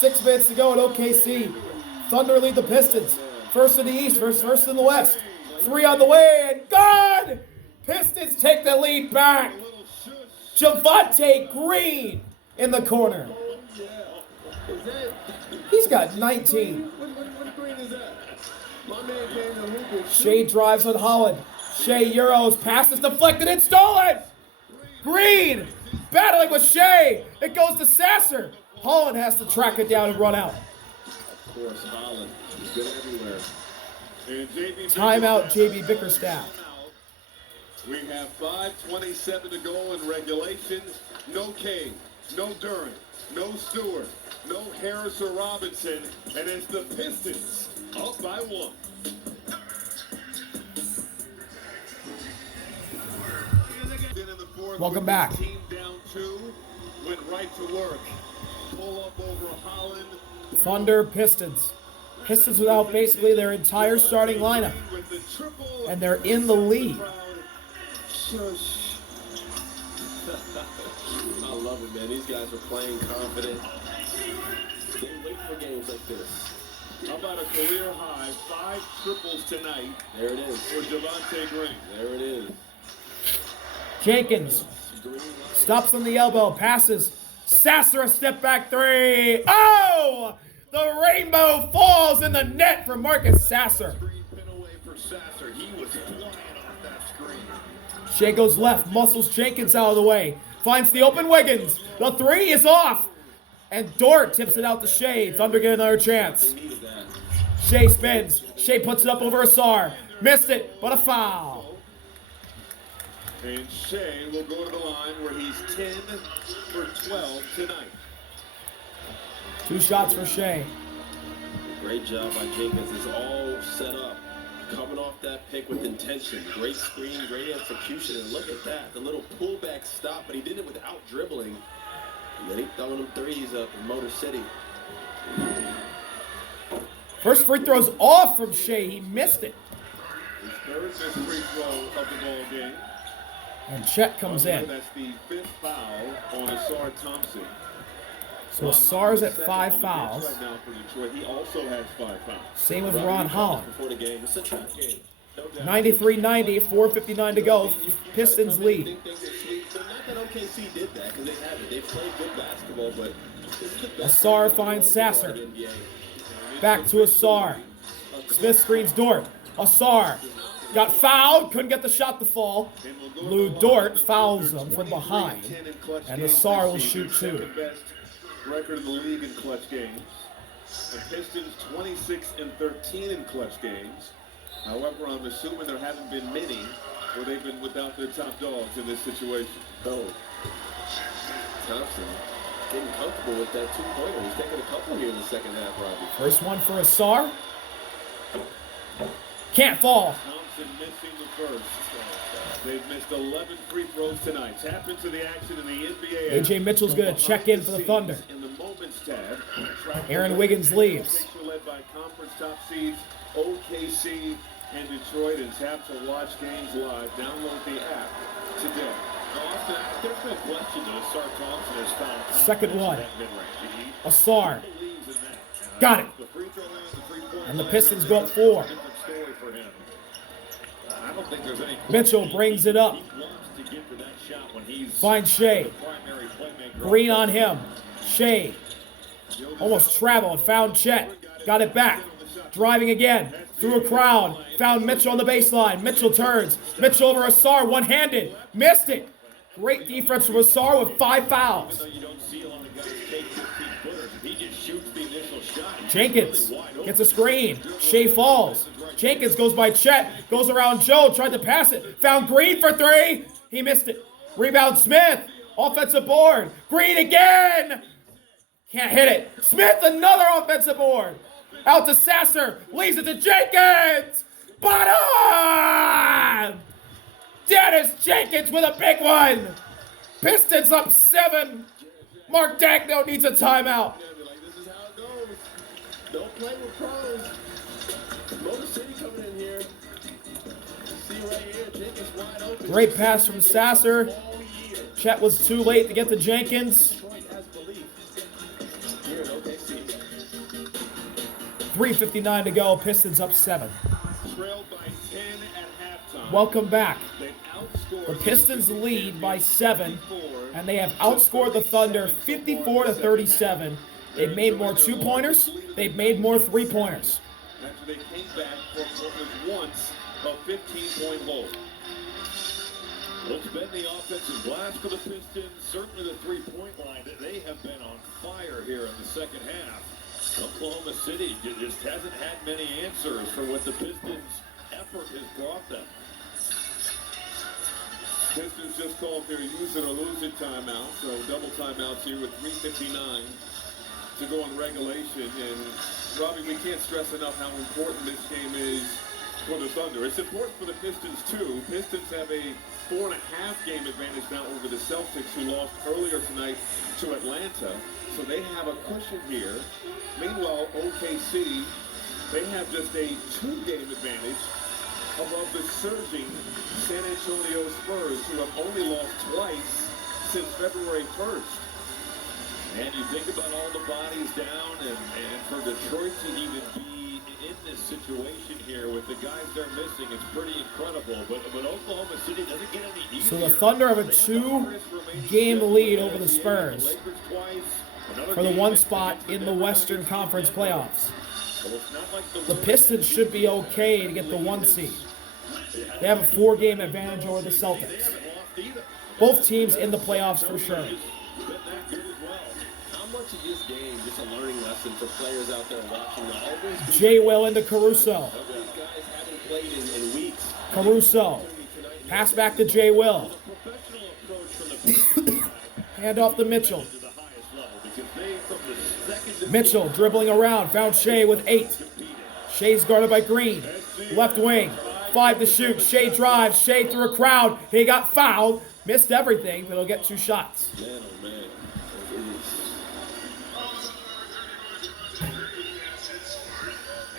6 minutes to go at OKC. Thunder lead the Pistons. First in the East versus first in the West. 3 on the way and gone! Pistons take the lead back. Javonte Green in the corner. He's got 19. Shai drives on Holland. Shai Euros. Pass is deflected and stolen. Green battling with Shai. It goes to Sasser. Holland has to track it down and run out. Of course, Holland. He's good everywhere. Timeout, JB Bickerstaff. We have 5:27 to go in regulation. No Kane, no Durant, no Stewart, no Harris or Robinson, and it's the Pistons up by 1. Welcome back. Team down 2, went right to work. Pull up over Holland. Thunder, Pistons. Pistons without basically their entire starting lineup. And they're in the lead. Shush. I love it, man. These guys are playing confident. They wait for games like this. How about a career high 5 triples tonight? There it is. For Javonte Green. There it is. Jenkins stops on the elbow, passes. Sasser a step back 3. Oh! The rainbow falls in the net for Marcus Sasser. Shai goes left, muscles Jenkins out of the way. Finds the open Wiggins. The 3 is off. And Dort tips it out to Shai. Thunder get another chance. Shai spins. Shai puts it up over Asar. Missed it, but a foul. And Shai will go to the line where he's 10 for 12 tonight. 2 shots for Shai. Great job by Jenkins. It's all set up. Coming off that pick with intention. Great screen, great execution. And look at that. The little pullback stop, but he did it without dribbling. And then he throwing them threes up in Motor City. First free throw's off from Shai. He missed it. His third free throw of the ball game. And Chet comes in. That's the 5th foul on Asar Thompson. So Asar's at 5 fouls. Right now for Detroit. He also has 5 fouls. Same with Ron Holland. Before the game. It's a trap game. 93-90, 4:59 to go. Pistons lead. Not that OKC did that, because they haven't. They played good basketball, but Asar finds Sasser. Back to Asar. Smith screens Dort. Asar got fouled, couldn't get the shot to fall. Lou Dort fouls him from behind, and Asar will shoot 2. Record of the league in clutch games. The Pistons 26-13 in clutch games. However, I'm assuming there haven't been many where they've been without their top dogs in this situation. Oh, Thompson getting comfortable with that 2-pointer. He's taking a couple here in the second half, Robbie. First one for Asar. Can't fall. Thompson missing the first. They've missed 11 free throws tonight. Tap into the action in the NBA. A.J. Mitchell's going to check in for the Thunder. In the moments tab. Aaron Wiggins leaves. Led by conference top seeds OKC and Detroit, and tap to watch games live. Download the app today. Austin, there's no question that Asar Thompson has found. Second one. Asar. Got it. And the Pistons go up 4. Mitchell brings it up. Finds Shai. Green on him. Shai almost traveled. Found Chet. Got it back. Driving again. Through a crowd. Found Mitchell on the baseline. Mitchell turns. Mitchell over Asar. One-handed. Missed it. Great defense from Asar with 5 fouls. Jenkins gets a screen. Shai falls. Jenkins goes by Chet. Goes around Joe. Tried to pass it. Found Green for 3. He missed it. Rebound Smith. Offensive board. Green again. Can't hit it. Smith, another offensive board. Out to Sasser. Leaves it to Jenkins. Bottom! Dennis Jenkins with a big one. Pistons up 7. Mark Daigneault needs a timeout. This is how it goes. Don't play with pros. Motor City coming in here. See right here, Jenkins wide open. Great pass from Sasser. Chet was too late to get to Jenkins. Detroit has belief. Here here in OKC. 3:59 to go. Pistons up 7. Trailed by 10 at halftime. Welcome back. They've outscored The Pistons lead by 7, and they have outscored the Thunder 54-37. They've made more 2-pointers. They've made more 3-pointers. After they came back from what was once a 15-point hold. Well, it's been the offensive blast for the Pistons. Certainly the three-point line. They have been on fire here in the second half. Oklahoma City just hasn't had many answers for what the Pistons' effort has brought them. Pistons just called their use it or lose it timeout. So double timeouts here with 3:59 to go in regulation. And Robbie, we can't stress enough how important this game is for the Thunder. It's important for the Pistons too. Pistons have a 4.5 game advantage now over the Celtics, who lost earlier tonight to Atlanta. So they have a cushion here. Meanwhile, OKC, they have just a 2-game advantage above the surging San Antonio Spurs, who have only lost twice since February 1st. And you think about all the bodies down, and for Detroit to even be in this situation here with the guys they're missing, it's pretty incredible. But Oklahoma City doesn't get any easier. So the Thunder have a 2-game lead over the Spurs for the 1 spot in the Western Conference playoffs. The Pistons should be okay to get the 1 seed. They have a 4-game advantage over the Celtics. Both teams in the playoffs for sure. How much of this game just a learning lesson for players out there watching? Always Jay Will into Caruso. these guys haven't played in weeks. Caruso. Pass back to Jay Will. Hand off to Mitchell. Mitchell dribbling around. Found Shai with 8. Shai's guarded by Green. Left wing. 5 to shoot. Shai drives. Shai through a crowd. He got fouled. Missed everything, but he'll get 2 shots. Man, oh man.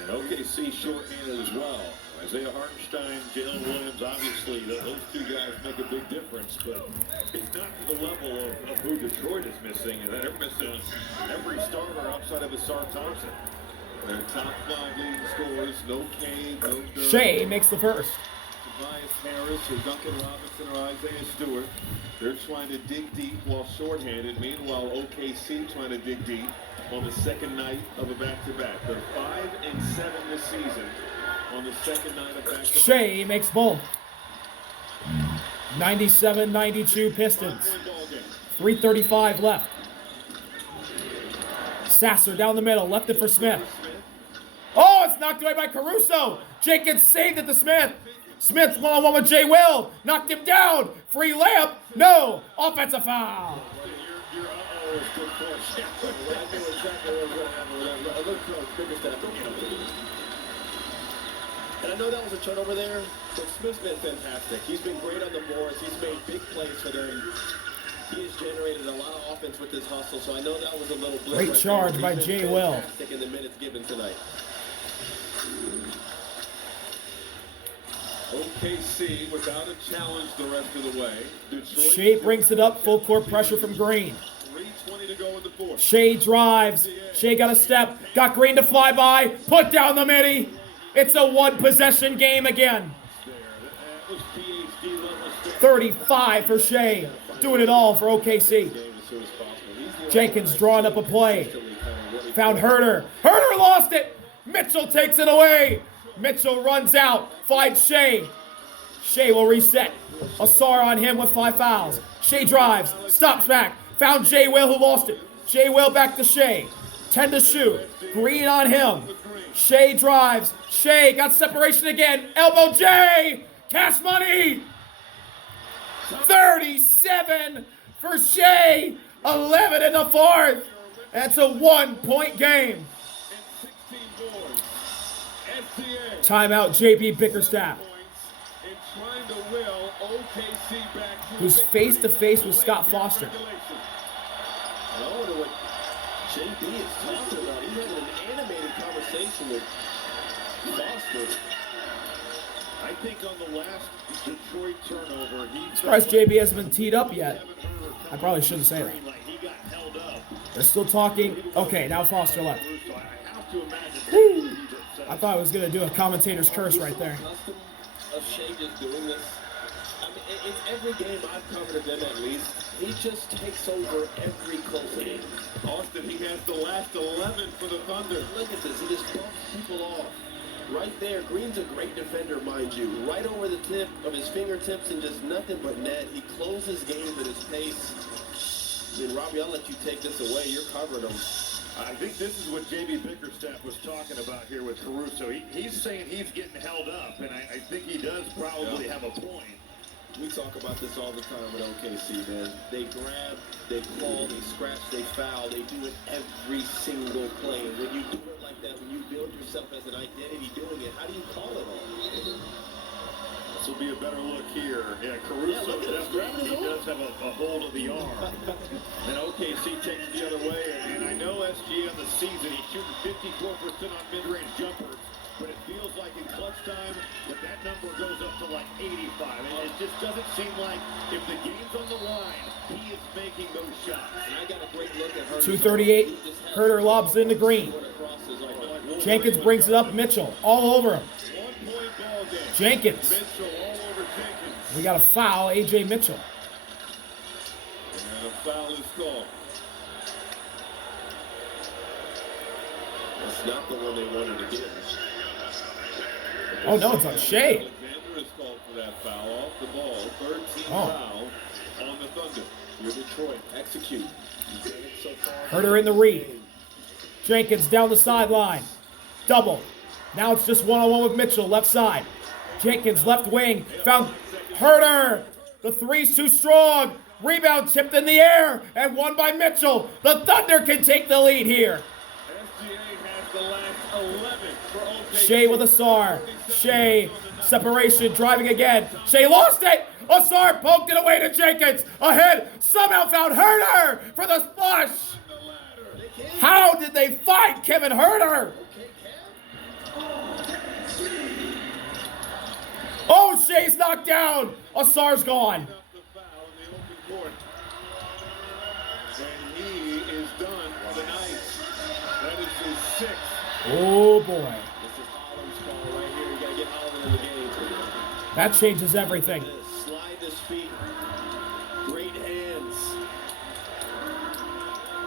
And OKC shorthanded as well. Isaiah Hartenstein, Jalen Williams, obviously those 2 guys make a big difference, but it's not to the level of who Detroit is missing, and they're missing every starter outside of Asar Thompson. Their top 5 leading scorers, no Kane, no Durant. Shai makes the first. Tobias Harris or Duncan Robinson or Isaiah Stewart. They're trying to dig deep while shorthanded. Meanwhile, OKC trying to dig deep on the second night of a back-to-back. They're 5-7 this season on the second night of back-to-back. Shai makes both. 97-92 Pistons. 3:35 left. Sasser down the middle. Left it for Smith. Oh, it's knocked away by Caruso. Jenkins saved it to Smith. Smith one-on-one with Jay Will. Knocked him down. Free layup. No. Offensive foul. Your uh-oh is good for us. I knew exactly what was going to happen with that. I looked close, bigger step. And I know that was a turnover there, but Smith's been fantastic. He's been great on the boards. He's made big plays for them. He has generated a lot of offense with his hustle, so I know that was a little blip. Great charge by Jay Will. In the minutes given tonight. OKC without a challenge the rest of the way. Detroit, Shai brings it up. Full court pressure from Green. 3:20 to go in the 4th. Shai drives. Shai got a step. Got Green to fly by. Put down the midi. It's a 1-possession game again. 35 for Shai. Doing it all for OKC. Jenkins drawing up a play. Found Herter. Herter lost it. Mitchell takes it away. Mitchell runs out. Finds Shai. Shai will reset. Asar on him with 5 fouls. Shai drives. Stops back. Found Jay Will, who lost it. Jay Will back to Shai. 10 to shoot. Green on him. Shai drives. Shai got separation again. Elbow Jay. Cash money. 37 for Shai. 11 in the 4th. That's a 1-point game. Timeout, JB Bickerstaff, who's face-to-face with Scott Foster. I wonder what JB is talking about. He's having an animated conversation with Foster. I think on the last Detroit turnover, Surprised JB hasn't been teed up yet. I probably shouldn't say that. He got held up. They're still talking. Okay, now Foster left. Caruso, I have to imagine he's upset. I thought I was going to do a commentator's curse right there. Custom of Shai just doing this. I mean, it's every game I've covered of them at least. He just takes over every close game. Austin, he has the last 11 for the Thunder. Look at this. He just bumps people off. Right there. Green's a great defender, mind you. Right over the tip of his fingertips and just nothing but net. He closes games at his pace. I mean, Robbie, I'll let you take this away. You're covering him. I think this is what J.B. Bickerstaff was talking about here with Caruso. He's saying he's getting held up, and I think he does probably have a point. We talk about this all the time with OKC, man. They grab, they claw, they scratch, they foul. They do it every single play. And when you do it like that, when you build yourself as an identity doing it, how do you call it all? This will be a better look here. Yeah, Caruso definitely does have a hold of the arm. And OKC takes the other way. And I know SG on the season, he's shooting 54% on mid-range jumpers. But it feels like in clutch time that number goes up to like 85. And it just doesn't seem like if the game's on the line, he is making those shots. And I got a great look at her. 2:38. Herter lobs into Green. Jenkins brings it up. Mitchell all over him. 1 point ball game. Jenkins. Mitchell all over Jenkins. We got a foul. A.J. Mitchell. And a foul is called. That's not the one they wanted to get. Oh, no, it's on Shai. Alexander is called for that foul off the ball. Third team foul on the Thunder. You're Detroit. Execute. You've done it so far. Herter in the read. Jenkins down the sideline. Double. Now it's just one-on-one with Mitchell, left side. Jenkins, left wing. Found Herter. The three's too strong. Rebound tipped in the air and won by Mitchell. The Thunder can take the lead here. SGA has the last 11 for OKC. Shai with Asar. Shai, separation, driving again. Shai lost it. Asar poked it away to Jenkins. Ahead, somehow found Herter for the splash. How did they find Kevin Herter? Oh, Shai's knocked down. Asar's gone. And he is done for the night. That is his 6th. Oh, boy. This is Holland's call right here. You got to get Holland in the game. That changes everything. Slide his feet. Great hands.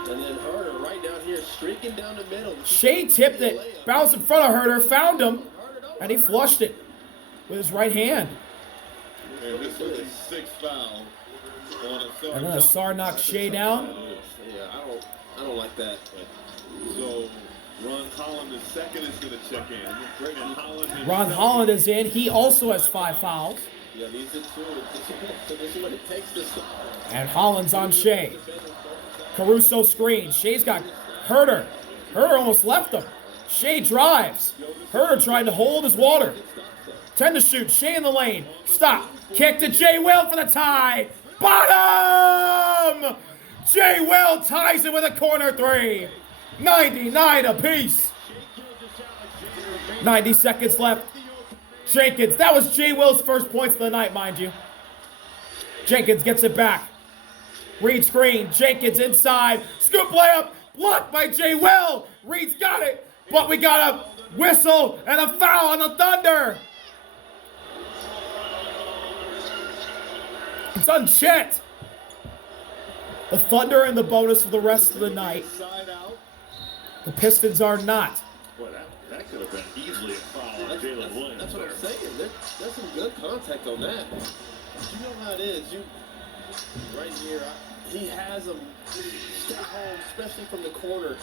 And then Herter right down here, streaking down the middle. Shai tipped it, bounced in front of Herter, found him, and he flushed it with his right hand. And this is his 6th foul on Asar. And then Asar knocked Shai down. Yeah, I don't like that. So Ron Holland, the second, is going to check in. And Holland Ron Holland is in. He also has 5 fouls. Yeah, these are two. This is what it takes to stop. And Holland's on Shai. Caruso screens. Shai's got Herter. Herter almost left him. Shai drives. Herter trying to hold his water. 10 to shoot. Shai in the lane. Stop. Kick to Jay Will for the tie. Bottom! Jay Will ties it with a corner 3. 99 apiece. 90 seconds left. Jenkins. That was Jay Will's first points of the night, mind you. Jenkins gets it back. Reed screen. Jenkins inside. Scoop layup. Blocked by Jay Will. Reed's got it. But we got a whistle and a foul on the Thunder. It's on Chet. The Thunder in the bonus for the rest of the night. The Pistons are not. Boy, that could have been easily a foul on Jalen Williams. That's what I'm saying. There's some good contact on that. You know how it is. Right here, he has them stay home, especially from the corner.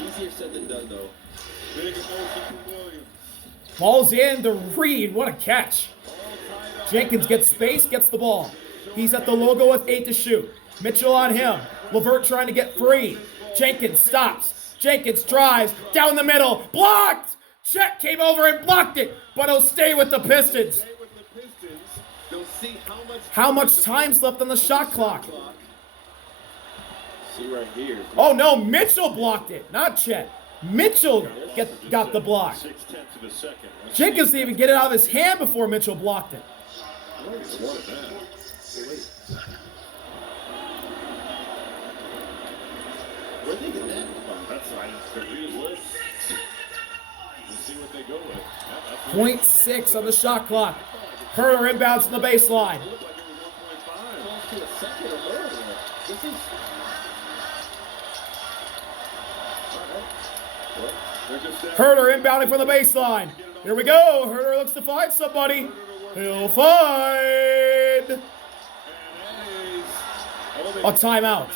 Easier said than done, though. big emotion from Williams. Ball's in to Reed. What a catch. Jenkins gets space, gets the ball. He's at the logo with 8 to shoot. Mitchell on him. LeVert trying to get free. Jenkins stops. Jenkins drives down the middle. Blocked! Chet came over and blocked it, but he'll stay with the Pistons. They'll see How much time's left on the shot clock? See right here. Oh no, Mitchell blocked it, not Chet. Mitchell got the block. 0.6 of a second. Jenkins didn't even get it out of his hand before Mitchell blocked it. Where they get that from? That's right. The read list. Let's see what they go with. 0.6 on the shot clock. Herter inbounds from the baseline. It looked like it was 1.5. Close to a second or more there. This is... Herter inbounding from the baseline. Here we go. Herter looks to find somebody. He'll find a timeout.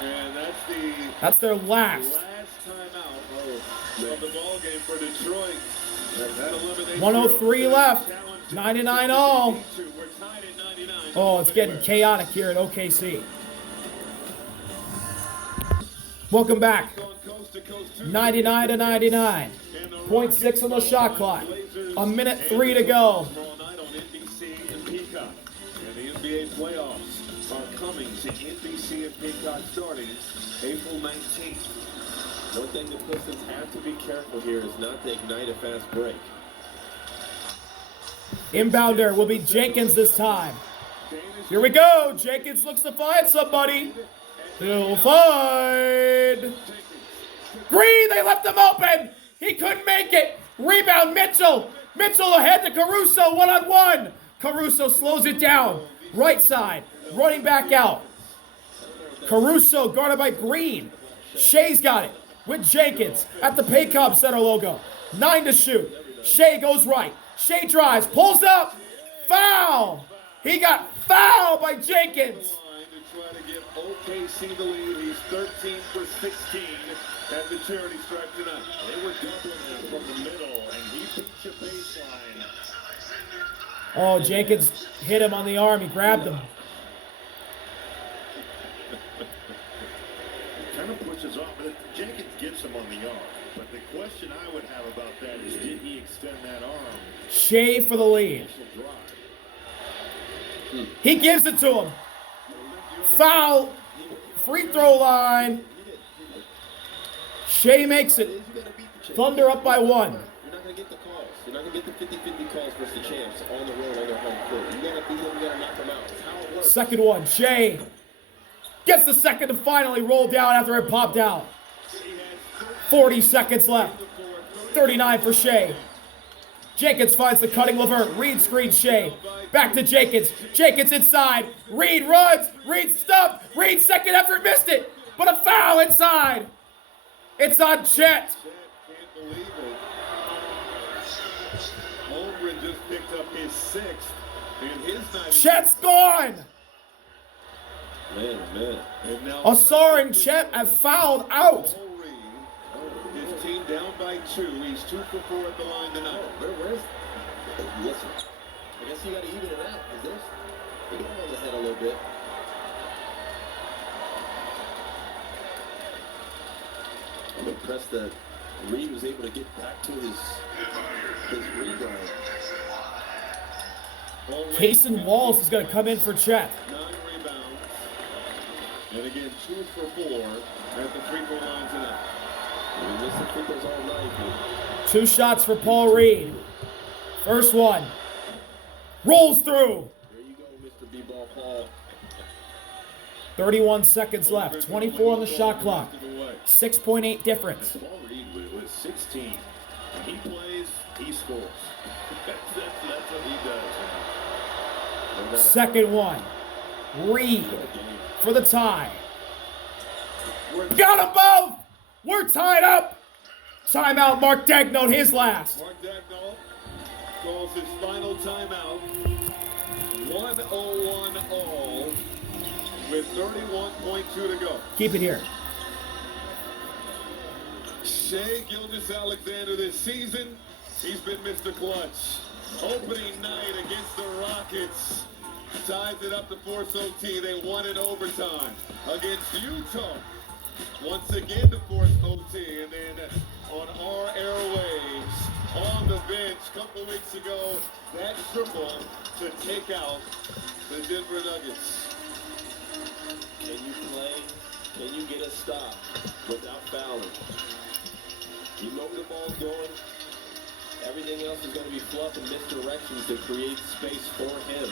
And That's their last. timeout of the ball game for Detroit. 103 left. 99 all. We're tied at 99. Oh, it's getting chaotic here at OKC. Welcome back. 99 to 99. 0.6 on the shot clock. A minute 3 to go. Tomorrow night on NBC and Peacock. And the NBA playoffs are coming to NBC and Peacock starting April 19th. One thing the Pistons have to be careful here is not to ignite a fast break. Inbounder will be Jenkins this time. Here we go. Jenkins looks to find somebody. He'll find Green. They left him open. He couldn't make it. Rebound Mitchell. Mitchell ahead to Caruso one-on-one. Caruso slows it down. Right side. Running back out. Caruso guarded by Green. Shai's got it with Jenkins at the Paycom Center logo. 9 to shoot. Shai goes right. Shai drives. Pulls up. Foul. He got fouled by Jenkins. To try to give OKC the lead. He's 13 for 16 at the charity stripe tonight. They were doubling him from the middle, and he beat your baseline. Oh, Jenkins hit him on the arm. He grabbed him. Kind of pushes off, but Jenkins gets him on the arm. But the question I would have about that is, did he extend that arm? Shai for the lead. He gives it to him. Foul. Free throw line. Shai makes it. Thunder up by 1. You're not going to get the calls. You're not going to get the 50-50 calls versus the champs on the road on their home court. You got to beat them, you got to knock them out. That's how it works. Second one. Shai gets the second to finally roll down after it popped out. 40 seconds left. 39 for Shai. Jenkins finds the cutting Levert. Reed screens Shai. Back to Jenkins. Jenkins inside. Reed runs. Reed stumped. Reed second effort missed it. But a foul inside. It's on Chet. Can't believe it. Holmgren just picked up his 6th and his 9th. Chet's gone. Man. And now Asar and Chet have fouled out. his team down by 2. He's 2 for 4 at the line tonight. Where's... Listen, I guess you got to even it out. Is this? They got him on the head a little bit. I'm impressed that Reed was able to get back to his rebound. Cason Wallace is going to come in for Chet. 9 rebounds. And again, 2 for 4 at the free throw line tonight. He missed the free throws all night. 2 shots for Paul Reed. First one. Rolls through. There you go, Mr. B-Ball Paul. 31 seconds left. 24 on the shot clock. 6.8 difference. Paul Reed was 16. When he plays, he scores. That's what he does. Second one. Reed for the tie. Got them both. We're tied up. Timeout. Mark Daigneault, his last. Mark Daigneault calls his final timeout. 101 all with 31.2 to go. Keep it here. Shai Gilgeous-Alexander this season, he's been Mr. Clutch. Opening night against the Rockets. Ties it up to force OT. They won in overtime against Utah. Once again to force OT. And then on our airwaves, on the bench a couple weeks ago, that triple to take out the Denver Nuggets. Can you play? Can you get a stop without fouling? You know the ball's going. Everything else is going to be fluff and misdirections to create space for him.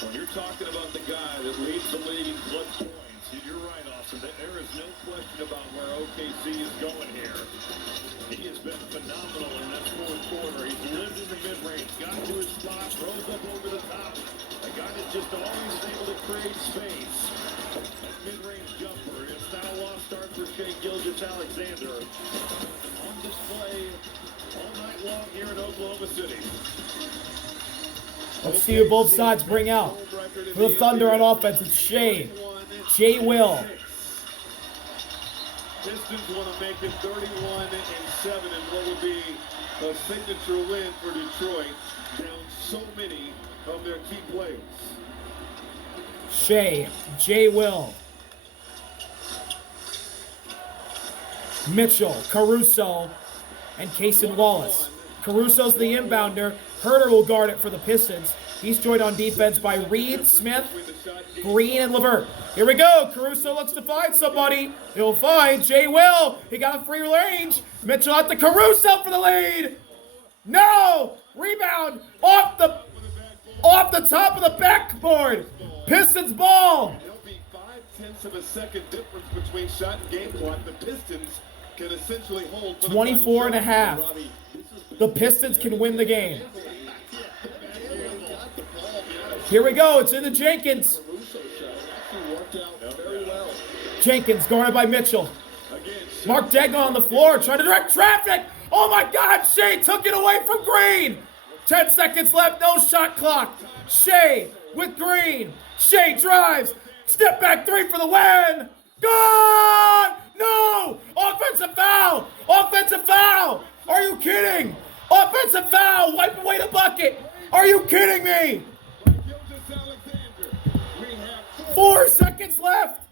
When you're talking about the guy that that leads the league in clutch points. You're right, Austin. There is no question about where OKC is going here. He has been phenomenal in that fourth quarter. He's lived in the mid-range, got to his spot, rose up over the top. A guy that's just always able to create space. That mid-range jumper. It's not a lost start for Shai Gilgeous-Alexander. On display all night long here in Oklahoma City. Let's see who both sides bring out. For the Thunder on offense, it's Shai. Jay Will. Pistons want to make it 31-7 in what will be a signature win for Detroit, down so many of their key players. Shai, Jay Will. Mitchell, Caruso, and Cason Wallace. Caruso's the inbounder. Herter will guard it for the Pistons. He's joined on defense by Reed, Smith, Green, and LeVert. Here we go. Caruso looks to find somebody. He'll find Jay Will. He got a free range. Mitchell at the Caruso for the lead. No! Rebound off the top of the backboard. Pistons ball. There'll be 0.5 of a second difference between shot and game clock. The Pistons can essentially hold 24 and a half. The Pistons can win the game. Here we go. It's into Jenkins. Jenkins guarded by Mitchell. Mark Degnan on the floor trying to direct traffic. Oh my God, Shai took it away from Green. 10 seconds left, no shot clock. Shai with Green. Shai drives. Step back three for the win. Good! No! Offensive foul! Offensive foul! Are you kidding? Offensive foul! Wipe away the bucket! Are you kidding me? 4 seconds left!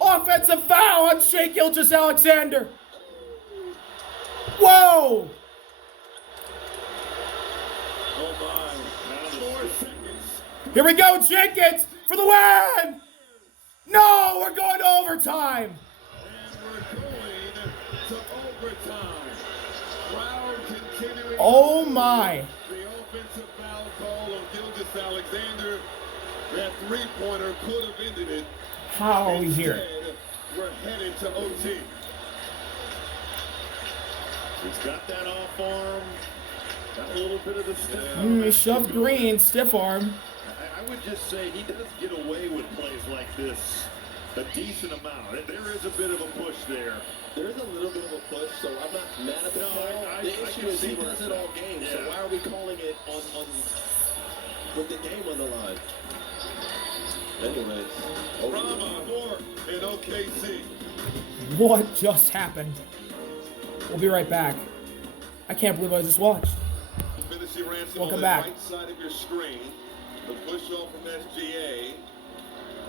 Offensive foul on Shai Gilgeous-Alexander! Whoa! Here we go, Jenkins for the win! No, we're going to overtime! Oh my! The offensive foul call on Gilgeous-Alexander. That three-pointer could have ended it. How are we here? Instead, we're headed to OT. He's got that off arm. Got a little bit of the stiff. He shoved Green, stiff arm. I would just say he does get away with plays like this a decent amount. There is a bit of a push there. There is a little bit of a push, so I'm not mad at the call. The issue is he does it all game, so why are we calling it on with the game on the line? Anyways, Rama Moore in OKC. What just happened? We'll be right back. I can't believe I just watched. Welcome back. Right side of your screen. The push off from SGA.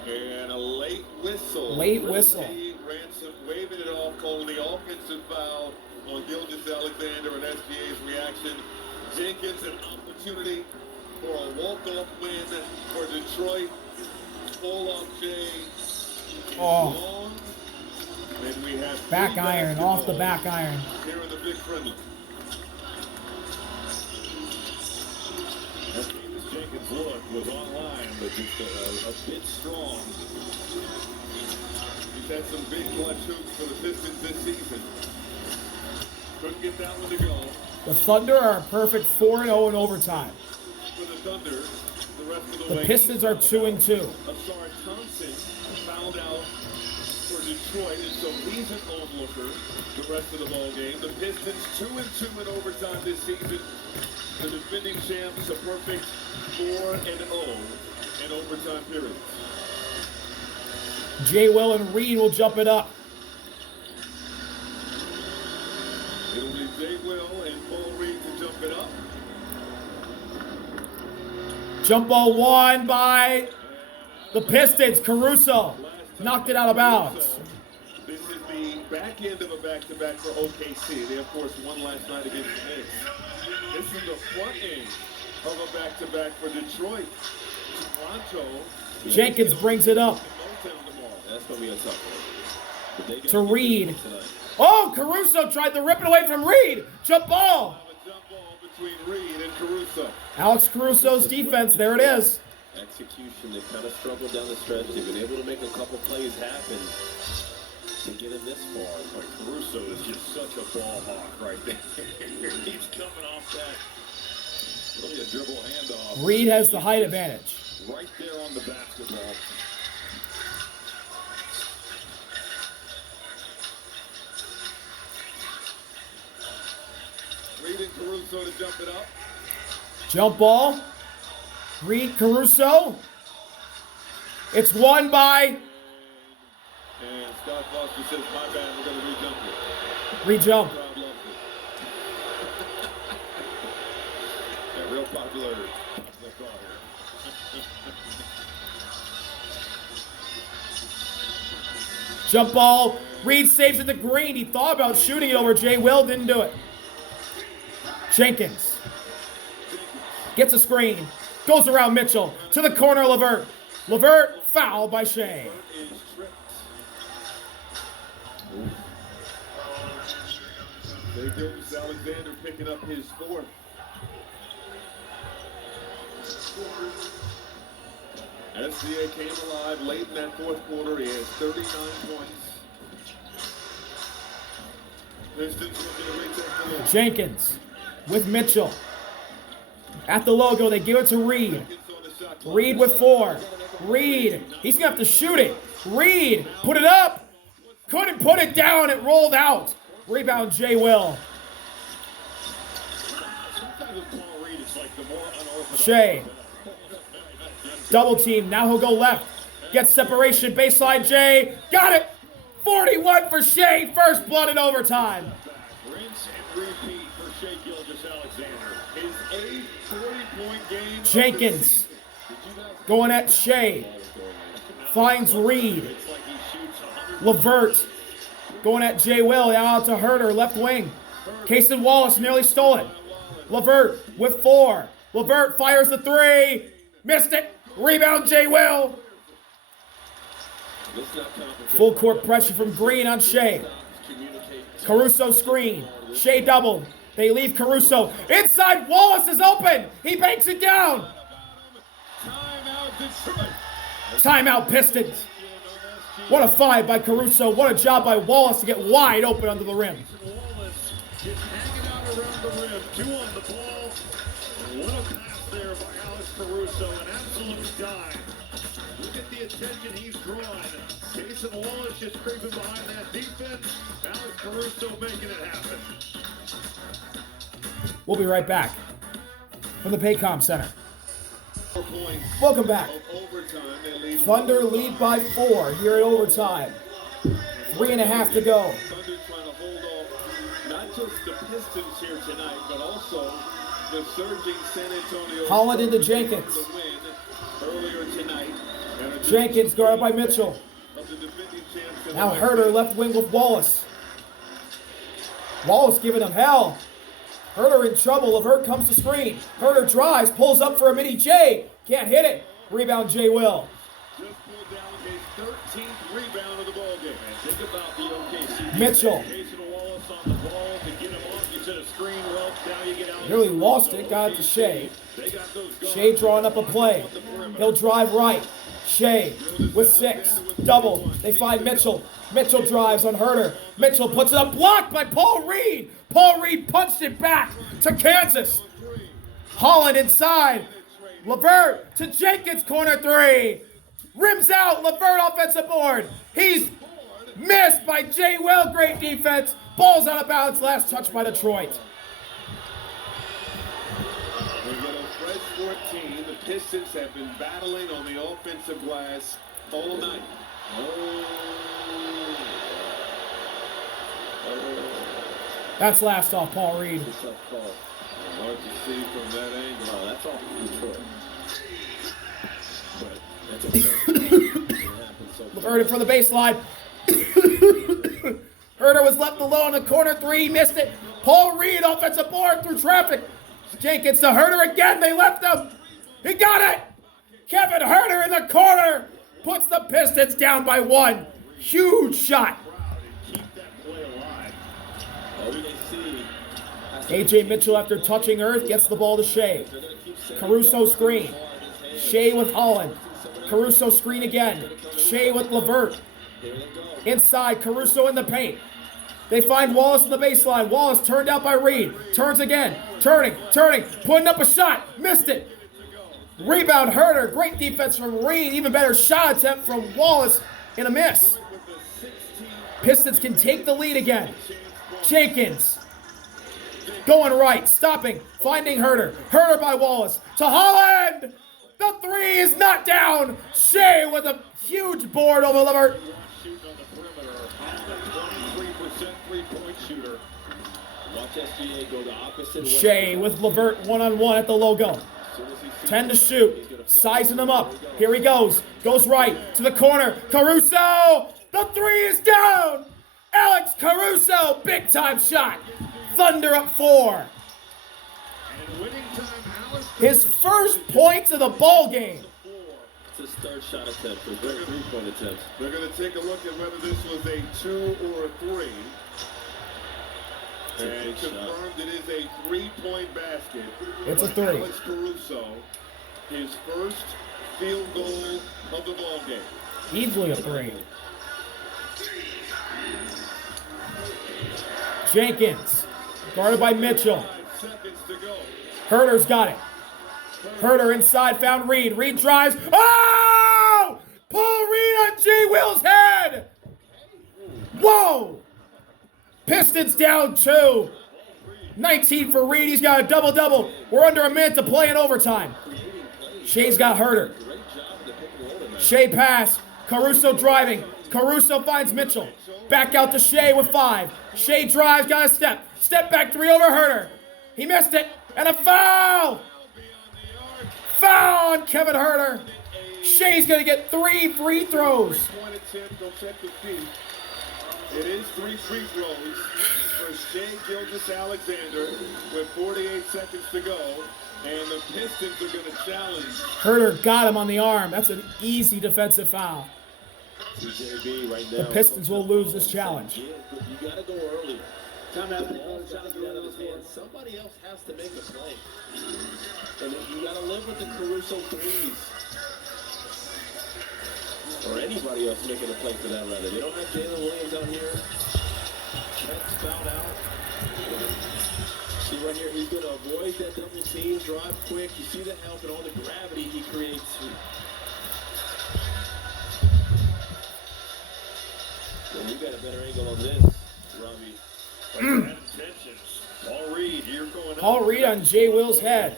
And a late whistle. Late whistle. Ransom waving it off, calling the offensive foul on Gilgeous-Alexander and SGA's reaction. Jenkins, an opportunity for a walk-off win for Detroit. Full off Shai. Oh. And we have Back iron, off the back iron. here in the big friendly. Jenkins' look was online, but just a bit strong. He's had some big clutch hoops for the Pistons this season. Couldn't get that one to go. The Thunder are a perfect 4-0 in overtime. For the Thunder, the rest of the The way. Pistons are 2-2. Asar Thompson fouled out for Detroit, and so he's an onlooker the rest of the ball game. The Pistons 2-2 in overtime this season. The defending champs a perfect 4-0 in overtime periods. Jay Will and Reed will jump it up. It'll be Jay Will and Paul Reed to jump it up. Jump ball won by the Pistons. Caruso knocked it out of bounds. This is the back end of a back-to-back for OKC. They, of course, won last night against the Knicks. This is the front end of a back-to-back for Detroit. Toronto. Jenkins brings it up that's going to be a tough one. to Reed. Oh, Caruso tried to rip it away from Reed. Jump ball. A jump ball between Reed and Caruso. Alex Caruso's defense. There it is. Execution, they kind of struggled down the stretch. They've been able to make a couple plays happen to get him this far. But Caruso is just such a ball hawk right there. He's coming off that. Really a dribble handoff. Reed has the height advantage. Right there on the basketball. Reed and Caruso to jump it up. Jump ball. Reed, Caruso. It's won by And Scott Foster says, my bad, we're going to re-jump it. Re-jump. Crowd loves it. Yeah, real popular call here. Jump ball. Reed saves it to Green. He thought about shooting it over Jay Will. Didn't do it. Jenkins gets a screen. Goes around Mitchell. To the corner, Levert. Levert fouled by Shai. There goes Alexander picking up his fourth. SCA came alive late in that fourth quarter. He has 39 points. Pistons looking to reach that goal. Jenkins with Mitchell. At the logo, they give it to Reed. Reed with 4. Reed, he's going to have to shoot it. Reed, put it up. Couldn't put it down. It rolled out. Rebound, Jay Will. Sometimes with Paul Reed, it's like the more unorthodox. Shai. Double team. Now he'll go left. Gets separation. Baseline, Jay. Got it. 41 for Shai. First blood in overtime. Rinse and repeat for Shai Gilgeous-Alexander. His 8th 40-point game. Jenkins going at Shai. Finds Reed. Levert going at Jay Will. Now out to Herter, left wing. Cason Wallace nearly stole it. Levert with 4. Levert fires the 3. Missed it. Rebound, Jay Will. Full court pressure from Green on Shai. Caruso screen. Shai doubled. They leave Caruso. Inside, Wallace is open. He banks it down. Timeout, Pistons. What a find by Caruso. What a job by Wallace to get wide open under the rim. Wallace just hanging out around the rim. 2 on the ball. What a pass there by Alex Caruso. An absolute dive. Look at the attention he's drawn. Cason Wallace just creeping behind that defense. Alex Caruso making it happen. We'll be right back from the Paycom Center. 4 points Welcome back. of overtime. They lead Thunder lead by 4 here at overtime. 3.5 to go. Thunder trying to hold off not just the Pistons here tonight, but also the surging San Antonio. Holland into Jenkins. The win earlier tonight. Jenkins guarded by Mitchell. Of the defending champs. Now Herter left wing with Wallace. Wallace giving him hell. Herter in trouble. Levert comes to screen. Herter drives, pulls up for a mini J. Can't hit it. Rebound, Jay Will. Just pulled down his 13th rebound of the ball game. And think about the OKC. Mitchell. Cason Wallace on the ball to get him off. You set a screen well. Now you get out. Nearly lost it. Got it to Shai. They got those guards. Shai drawing up a play. He'll drive right. Shai with 6. Double. They find Mitchell. Mitchell drives on Herter. Mitchell puts it up. Blocked by Paul Reed. Paul Reed punched it back to Kansas. Holland inside. Levert to Jenkins. Corner 3. Rims out. Levert offensive board. He's missed by Jay Will. Great defense. Ball's out of bounds. Last touch by Detroit. We get a fresh 14. The Pistons have been battling on the offensive glass all night. That's last off Paul Reed. Hard to see from that angle. Oh, that's all from Detroit. But that's okay. Levert in for the baseline. Herter was left alone in corner 3. Missed it. Paul Reed offensive board through traffic. Jenkins to Herter again. They left him. He got it. Kevin Herter in the corner. Puts the Pistons down by 1. Huge shot. Keep that play alive. A.J. Mitchell, after touching earth, gets the ball to Shai. Caruso screen. Shai with Holland. Caruso screen again. Shai with LeVert. Inside, Caruso in the paint. They find Wallace in the baseline. Wallace turned out by Reed. Turns again. Turning. Putting up a shot. Missed it. Rebound, Herter. Great defense from Reed. Even better shot attempt from Wallace in a miss. Pistons can take the lead again. Jenkins. Going right. Stopping. Finding Herter. Herter by Wallace. To Holland. The three is not down. Shai with a huge board over LeVert. Shooting on the perimeter. Holland, 23% three-point shooter. Watch SGA go the opposite way. Shai with LeVert one-on-one at the logo. 10 to shoot. Sizing him up. Here he goes. Goes right to the corner. Caruso. The three is down. Alex Caruso. Big time shot. Thunder up 4. And winning time, Alex. His first points of the ball game. It's his third shot attempt. A great three-point attempt. They're going to take a look at whether this was a 2 or a 3. And confirmed it is a three-point basket. It's a by 3. Alex Caruso, his first field goal of the ball game. Easily a 3. Jenkins. Guarded by Mitchell. 5 seconds to go. Herter's got it. Herter inside, found Reed. Reed drives. Oh! Paul Reed on G. Will's head! Whoa! Pistons down 2. 19 for Reed. He's got a double-double. We're under a minute to play in overtime. Shai's got Herter. Shai pass. Caruso driving. Caruso finds Mitchell. Back out to Shai with 5. Shai drives, got a step. Step back 3 over Herter. He missed it. And a foul! Foul on Kevin Herter. Shai's going to get 3 free throws. Point attempt, don't check the feet. It is 3 free throws for Shai Gilgeous-Alexander with 48 seconds to go. And the Pistons are going to challenge. Herter got him on the arm. That's an easy defensive foul. CJB right now. The Pistons will lose this challenge. You got to go early. Time out. The ball shot out of his hand. Somebody else has to make a play. And you got to live with the Caruso threes. Or anybody else making a play for that rather. They don't have Jalen Williams out here. Chet's fouled out. See right here, he's going to avoid that double team, drive quick. You see the help and all the gravity he creates. Well, you got a better angle on this, Robbie. Intentions. Paul Reed, you're going Paul Reed on J. Will's head.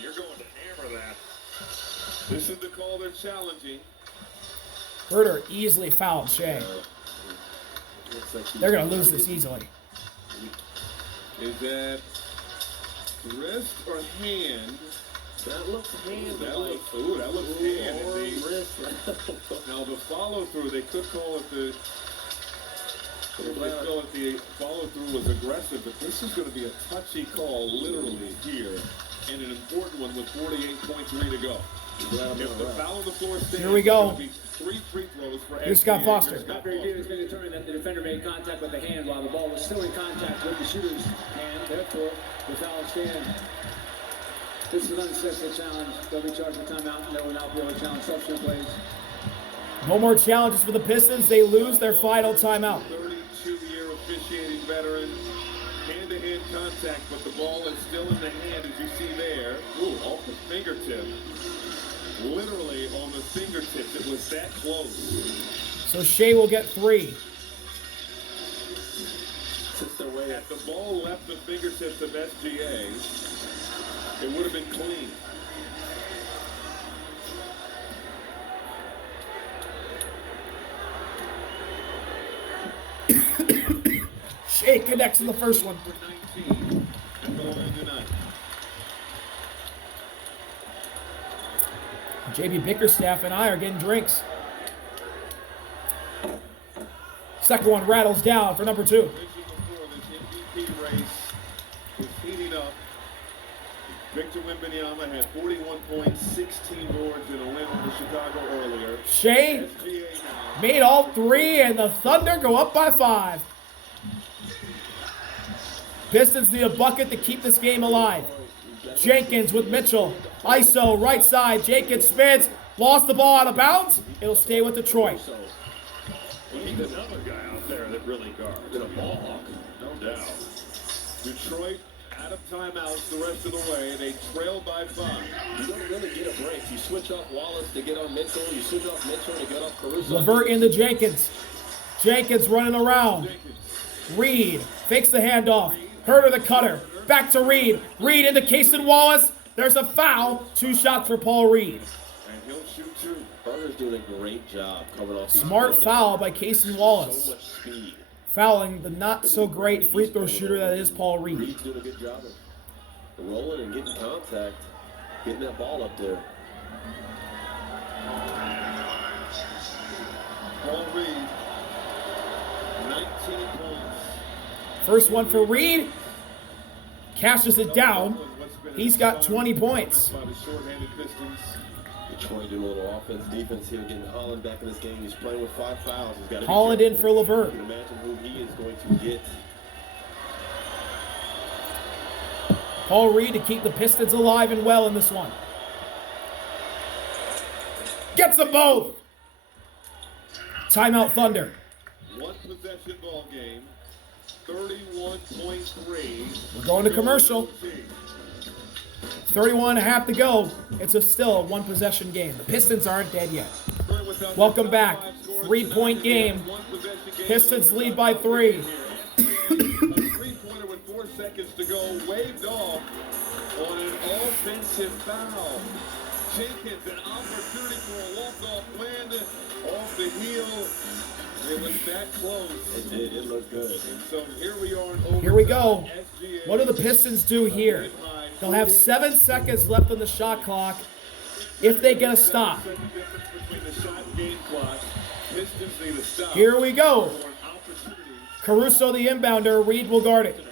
You're going to hammer that. This is the call they're challenging. Herter easily fouled Shai. Looks like They're going to lose this easily. Is that wrist or hand? that looks hand. That looks hand. And Arm, they- wrist. Now the follow through, they could call it the. They thought the follow-through was aggressive, but this is going to be a touchy call, literally, here, and an important one with 48.3 to go. If the foul on the floor stands, Here we go. it's going to be 3 free throws for Here's Scott SGA. Foster. Here's Scott Referee is going to determine that the defender made contact with the hand while the ball was still in contact with the shooter's hand. Therefore, the foul stands. This is an unsuccessful challenge. They'll be charged with timeout, and they will not be able to challenge subsequent plays. No more challenges for the Pistons. They lose their final timeout. 32-year officiating veteran, hand-to-hand contact, but the ball is still in the hand, as you see there. Ooh, off the fingertip. Literally on the fingertips. It was that close. So Shai will get 3. Since they're way Had the ball left the fingertips of SGA, it would have been clean. Shai connects in the first one. For 19 at the line tonight. JB Bickerstaff and I are getting drinks. Second one rattles down for number 2. Mentioned before, this MVP race is heating up. Victor Wembanyama had 41 points, 16 boards in a win over Chicago earlier. Shai SGA now. made all 3, and the Thunder go up by 5. Pistons need a bucket to keep this game alive. Jenkins with Mitchell. ISO, right side. Jenkins spins. Lost the ball out of bounds. It'll stay with Detroit. He's another guy out there that really guards. And a ball hawk, no doubt. Detroit out of timeouts the rest of the way. They trail by 5. You don't really get a break. You switch off Wallace to get on Mitchell. You switch off Mitchell to get off Caruso. LeVert into Jenkins. Jenkins running around. Reed fakes the handoff. Herter the cutter. Back to Reed. Reed into Cason Wallace. There's a foul. 2 shots for Paul Reed. And he'll shoot 2. Herter's doing a great job coming off. Smart foul by Cason Wallace. So much speed. Fouling the not-so-great free throw shooter that is Paul Reed. Reed's doing a good job of rolling and getting contact, getting that ball up there. Paul Reed, 19 points. First one for Reed. Cashes it down. He's got 20 points. By the short-handed Pistons. Detroit doing a little offense, defense here, getting Holland back in this game. He's playing with 5 fouls. He's got to Holland in for LeVert. You can imagine who he is going to get. Paul Reed to keep the Pistons alive and well in this one. Gets them both. Timeout Thunder. One possession ball game. 31.3. We're going to commercial. 31 and a half to go. It's still a one-possession game. The Pistons aren't dead yet. Welcome back. 3-point game. Pistons lead by 3. A three-pointer with 4 seconds to go, waved off on an offensive foul. Jenkins, an opportunity for a walk-off win off the heel. It was that close. It did. It looked good. And so here we are. In Here we go. What do the Pistons do here? They'll have 7 seconds left on the shot clock if they get a stop. Here we go. Caruso the inbounder. Reed will guard it.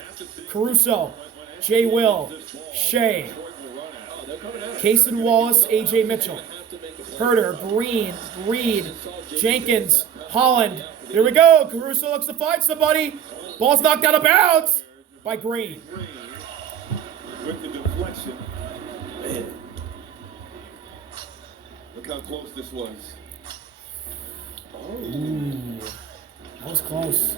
Caruso, Jay Will, Shai, Cason Wallace, AJ Mitchell, Herter, Green, Reed, Jenkins, Holland. Here we go. Caruso looks to find somebody. Ball's knocked out of bounds by Green. With the deflection. Man. Look how close this was. Ooh, that was close.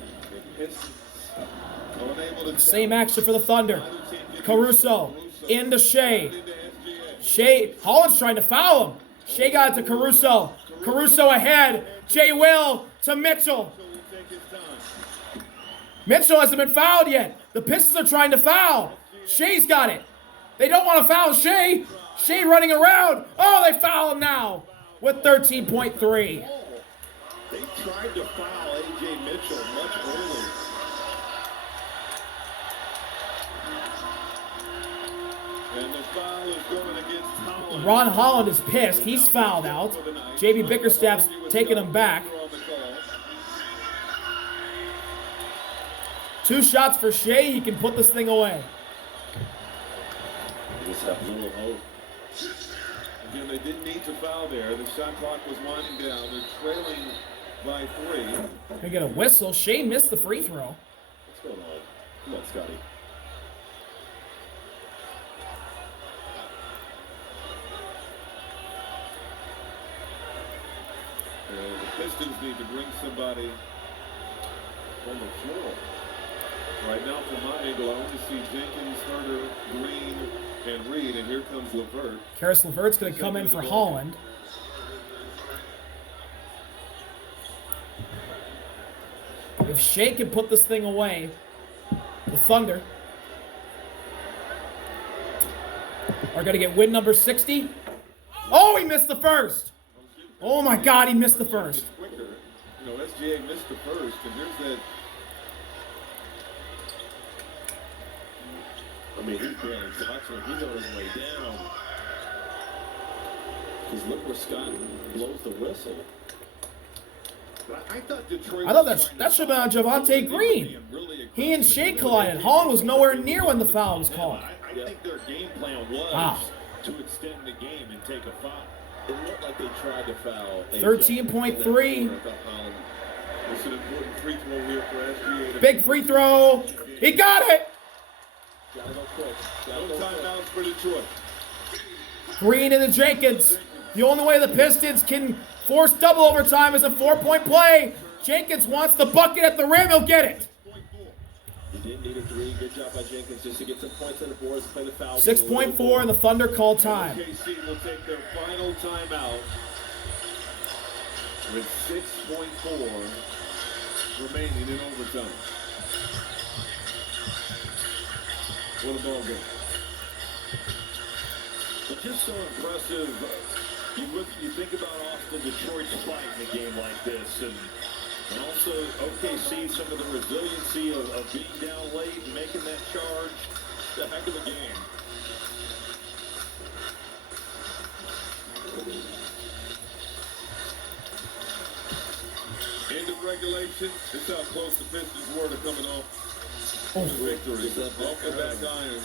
Unable to Same action for the Thunder. Caruso into Shai. Shai, Holland's trying to foul him. Shai got it to Caruso. Caruso ahead. Jay Will to Mitchell. Mitchell hasn't been fouled yet. The Pistons are trying to foul. Shai's got it. They don't want to foul Shai. Shai running around. Oh, they foul him now with 13.3. They tried to foul A.J. Mitchell much earlier. And the foul is going against Holland. Ron Holland is pissed. He's fouled out. J.B. Bickerstaff's taking him back. 2 shots for Shai. He can put this thing away. Just have a little hope. Again, they didn't need to foul there. The shot clock was winding down. They're trailing by 3. They get a whistle. Shai missed the free throw. What's going on? Come on, Scotty. The Pistons need to bring somebody on the floor. Right now, from my angle, I want to see Jenkins, Herter, Green, and Reed, and here comes LeVert. Karis LeVert's going to come in for Holland. If Shai can put this thing away, the Thunder are going to get win number 60. Oh, he missed the first. Oh, my God, he missed the first. Quicker. You know, SGA missed the first, and there's that. I mean, he's barely touching. He's on his way down. Because look where Scott blows the whistle. I thought Detroit. I thought that should have been on Javante Green. He and Shai collided. Holland was nowhere near when the foul was called. I think their game plan was Wow. to extend the game and take a foul. It looked like they tried to foul. 13.3. It's an important free throw here for SGA. Big free throw. He got it. Gotta go quick. No Gotta go quick. timeouts for Detroit. Green into Jenkins. The only way the Pistons can force double overtime is a 4-point play. Jenkins wants the bucket at the rim. He'll get it. You didn't need a three. Good job by Jenkins just to get some points on the boards, play the foul. 6.4 and the Thunder call time. OKC will take their final timeout with 6.4 remaining in overtime. What a ball game. But just so impressive, you think about Austin, Detroit's fight in a game like this, and also OKC, some of the resiliency of being down late and making that charge. It's a heck of a game. End of regulation. This is how close the Pistons were to coming off victory. Off the back iron.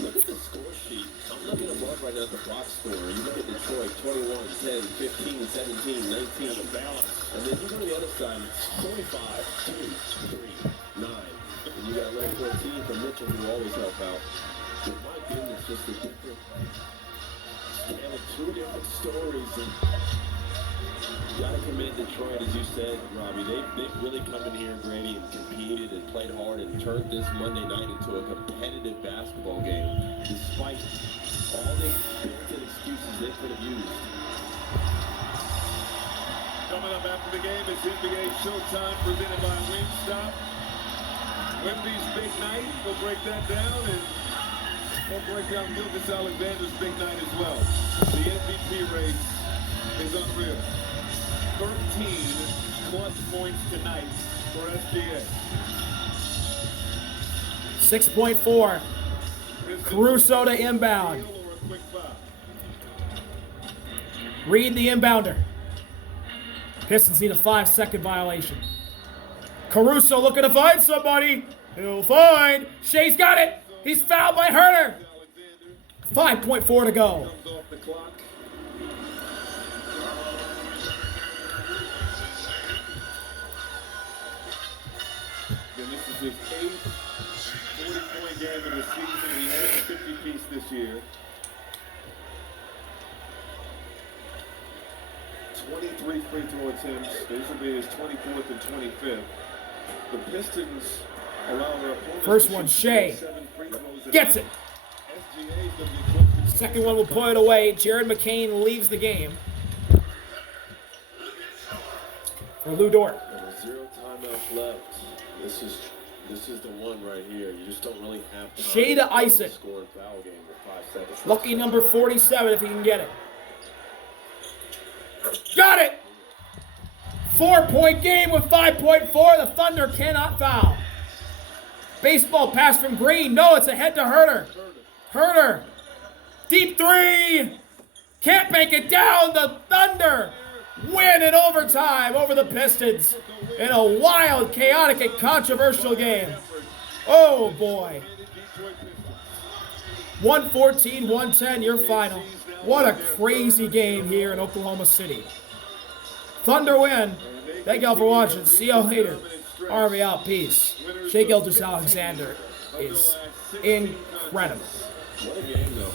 Look at the score sheet. I'm looking above right now at the box score. You look at Detroit, 21, 10, 15, 17, 19. The balance. And then you go to the other side, 25, 2, 3, 9. And you got a little 14 from Mitchell who always help out. But my goodness, just a different scale of two different stories. And you got to commend Detroit, as you said, Robbie. They've really come in here, Grady, and competed and played hard and turned this Monday night into a competitive basketball game, despite all the built-in excuses they could have used. Coming up after the game is NBA Showtime presented by Wingstop. Wemby's big night. We'll break that down, and we'll break down Gilgis Alexander's big night as well. The MVP race is unreal. 13 plus points tonight for SGA. 6.4. Caruso to inbound. Read the inbounder. Pistons need a 5-second violation. Caruso looking to find somebody. He'll find. Shai's got it. He's fouled by Herter. 5.4 to go. Comes off the clock. Then this is his 8th 40-point game of the season. He had a 50-piece this year. 23 free throw attempts. These will be his 24th and 25th. The Pistons allow their opponents First to one, shoot Shai. 7 free throws. Gets it. SGA's gonna be close to Second one will put it away. Jared McCain leaves the game. For Lou Dort. There are 0 timeouts left. This is the one right here. You just don't really have time Shai to ice it. score and foul game with 5 seconds. Lucky number 47 if he can get it. Got it! 4-point game with 5.4. The Thunder cannot foul. Baseball pass from Green. No, it's ahead to Herter. Herter. Deep three. Can't make it down. The Thunder win in overtime over the Pistons in a wild, chaotic, and controversial game. Oh, boy. 114-110, your final. What a crazy game here in Oklahoma City. Thunder win. Thank y'all for watching. See y'all later. Harvey out. Peace. Shai Gilgeous-Alexander is incredible. What a game, though.